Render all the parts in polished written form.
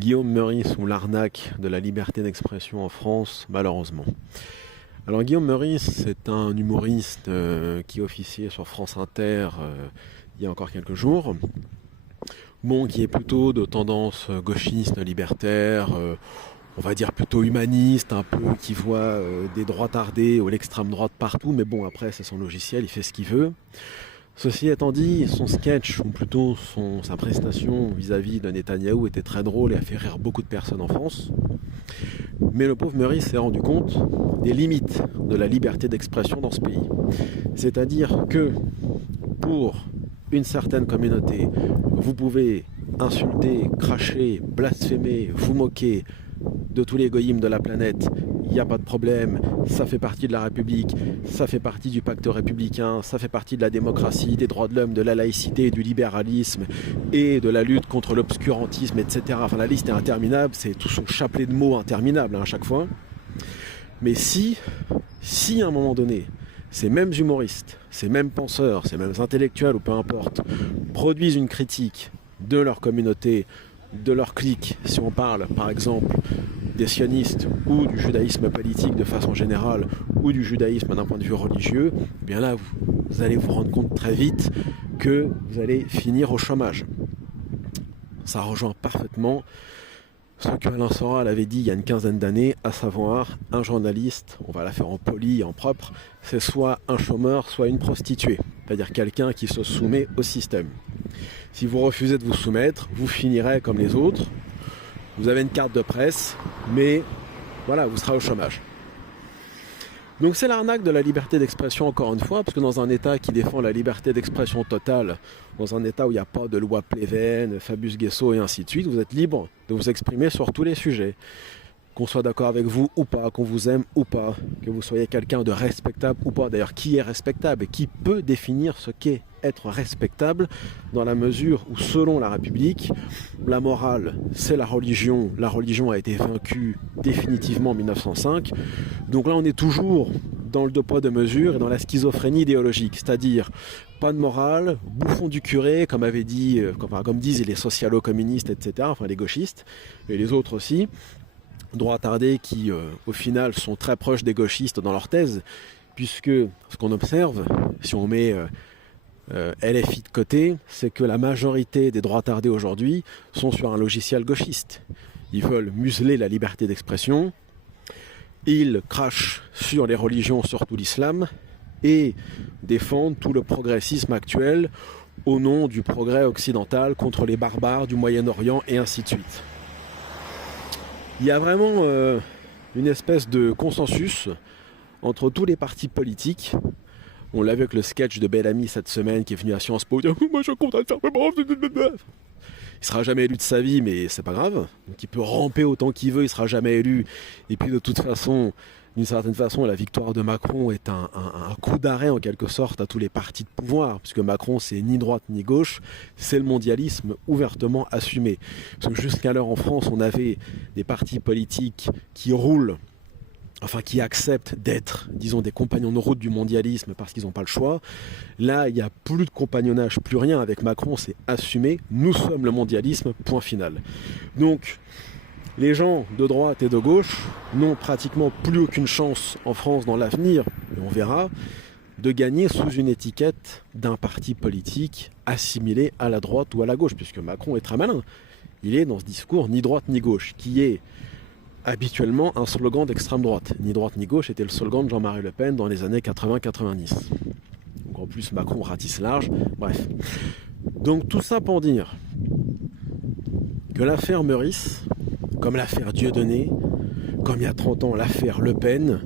Guillaume Meurice ou l'arnaque de la liberté d'expression en France, malheureusement. Alors Guillaume Meurice, c'est un humoriste qui officiait sur France Inter il y a encore quelques jours. Bon, qui est plutôt de tendance gauchiste, libertaire, on va dire plutôt humaniste, un peu qui voit des droitardés ou l'extrême droite partout, mais bon, après c'est son logiciel, il fait ce qu'il veut. Ceci étant dit, son sketch, ou plutôt sa prestation vis-à-vis de Netanyahou était très drôle et a fait rire beaucoup de personnes en France. Mais le pauvre Meurice s'est rendu compte des limites de la liberté d'expression dans ce pays. C'est-à-dire que pour une certaine communauté, vous pouvez insulter, cracher, blasphémer, vous moquer de tous les goïms de la planète, il n'y a pas de problème, ça fait partie de la République, ça fait partie du pacte républicain, ça fait partie de la démocratie, des droits de l'homme, de la laïcité, du libéralisme et de la lutte contre l'obscurantisme, etc. Enfin, la liste est interminable, c'est tout son chapelet de mots interminable à chaque fois. Mais si à un moment donné, ces mêmes humoristes, ces mêmes penseurs, ces mêmes intellectuels ou peu importe, produisent une critique de leur communauté, de leur clique, si on parle par exemple des sionistes ou du judaïsme politique de façon générale ou du judaïsme d'un point de vue religieux, eh bien là vous allez vous rendre compte très vite que vous allez finir au chômage. Ça rejoint parfaitement ce que Alain Soral avait dit il y a une quinzaine d'années, à savoir un journaliste, on va la faire en poli et en propre, c'est soit un chômeur, soit une prostituée, c'est-à-dire quelqu'un qui se soumet au système. Si vous refusez de vous soumettre, vous finirez comme les autres. Vous avez une carte de presse, mais voilà, vous serez au chômage. Donc c'est l'arnaque de la liberté d'expression encore une fois, parce que dans un État qui défend la liberté d'expression totale, dans un État où il n'y a pas de loi Pleven, Fabius Guesso et ainsi de suite, vous êtes libre de vous exprimer sur tous les sujets. Qu'on soit d'accord avec vous ou pas, qu'on vous aime ou pas, que vous soyez quelqu'un de respectable ou pas. D'ailleurs, qui est respectable et qui peut définir ce qu'est être respectable dans la mesure où, selon la République, la morale, c'est la religion. La religion a été vaincue définitivement en 1905. Donc là, on est toujours dans le deux poids deux mesures et dans la schizophrénie idéologique. C'est-à-dire, pas de morale, bouffon du curé, comme avait dit, comme disent les socialo-communistes, etc., enfin les gauchistes, et les autres aussi, droitardés qui, au final, sont très proches des gauchistes dans leur thèse, puisque ce qu'on observe, si on met LFI de côté, c'est que la majorité des droitardés aujourd'hui sont sur un logiciel gauchiste. Ils veulent museler la liberté d'expression, ils crachent sur les religions, surtout l'islam, et défendent tout le progressisme actuel au nom du progrès occidental contre les barbares du Moyen-Orient et ainsi de suite. Il y a vraiment une espèce de consensus entre tous les partis politiques. On l'a vu avec le sketch de Bellamy cette semaine qui est venu à Sciences Po. Moi je compte faire. Il sera jamais élu de sa vie, mais c'est pas grave. Donc il peut ramper autant qu'il veut, il sera jamais élu. Et puis de toute façon, d'une certaine façon, la victoire de Macron est un coup d'arrêt en quelque sorte à tous les partis de pouvoir, puisque Macron c'est ni droite ni gauche, c'est le mondialisme ouvertement assumé. Parce que jusqu'alors en France, on avait des partis politiques qui roulent, enfin qui acceptent d'être, disons, des compagnons de route du mondialisme parce qu'ils n'ont pas le choix. Là, il n'y a plus de compagnonnage, plus rien. Avec Macron, c'est assumé. Nous sommes le mondialisme, point final. Donc, les gens de droite et de gauche n'ont pratiquement plus aucune chance en France dans l'avenir, et on verra, de gagner sous une étiquette d'un parti politique assimilé à la droite ou à la gauche, puisque Macron est très malin. Il est dans ce discours ni droite ni gauche, qui est habituellement un slogan d'extrême droite. Ni droite ni gauche était le slogan de Jean-Marie Le Pen dans les années 80-90. Donc en plus Macron ratisse large, bref. Donc tout ça pour dire que l'affaire Meurice, comme l'affaire Dieudonné, comme il y a 30 ans l'affaire Le Pen,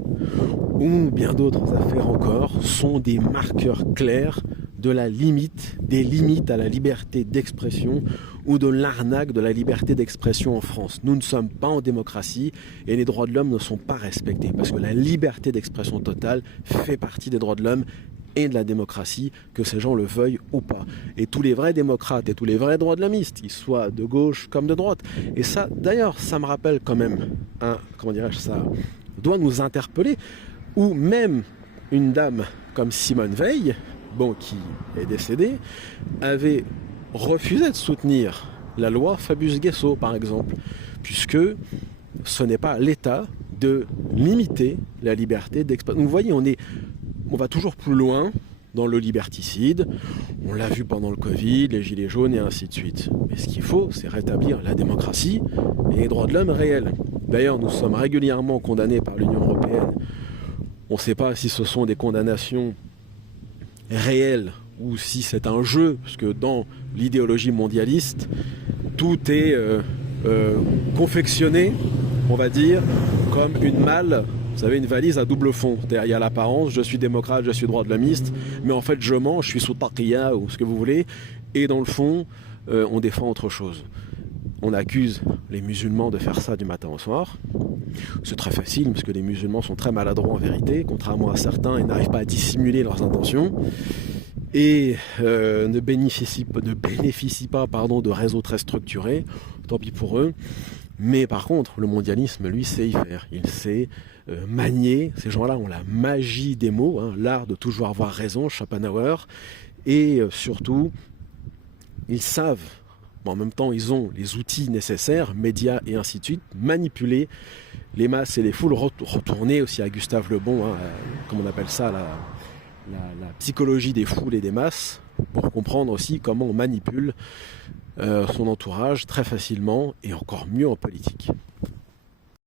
ou bien d'autres affaires encore, sont des marqueurs clairs de la limite, des limites à la liberté d'expression ou de l'arnaque de la liberté d'expression en France. Nous ne sommes pas en démocratie et les droits de l'homme ne sont pas respectés parce que la liberté d'expression totale fait partie des droits de l'homme et de la démocratie, que ces gens le veuillent ou pas. Et tous les vrais démocrates et tous les vrais droits de l'hommistes, ils soient de gauche comme de droite. Et ça, d'ailleurs, ça me rappelle quand même, ça doit nous interpeller, où même une dame comme Simone Veil, qui est décédée, avait refusé de soutenir la loi Fabius-Guessot par exemple, puisque ce n'est pas à l'État de limiter la liberté d'expression. Vous voyez, on va toujours plus loin dans le liberticide, on l'a vu pendant le Covid, les gilets jaunes et ainsi de suite. Mais ce qu'il faut, c'est rétablir la démocratie et les droits de l'homme réels. D'ailleurs, nous sommes régulièrement condamnés par l'Union européenne. On ne sait pas si ce sont des condamnations réelles ou si c'est un jeu, parce que dans l'idéologie mondialiste, tout est confectionné, on va dire, comme une malle. Vous savez, une valise à double fond. C'est-à-dire, il y a l'apparence, je suis démocrate, je suis droit de l'homiste, mais en fait, je mens, je suis sous taqiya ou ce que vous voulez, et dans le fond, on défend autre chose. On accuse les musulmans de faire ça du matin au soir. C'est très facile, parce que les musulmans sont très maladroits en vérité, contrairement à certains, ils n'arrivent pas à dissimuler leurs intentions, et ne bénéficient pas de réseaux très structurés, tant pis pour eux. Mais par contre, le mondialisme, lui, sait y faire. Il sait manier. Ces gens-là ont la magie des mots, hein, l'art de toujours avoir raison, Schopenhauer. Et surtout, ils savent, en même temps, ils ont les outils nécessaires, médias et ainsi de suite, manipuler les masses et les foules. Retourner aussi à Gustave Le Bon, hein, comme on appelle ça, la psychologie des foules et des masses, pour comprendre aussi comment on manipule son entourage très facilement et encore mieux en politique.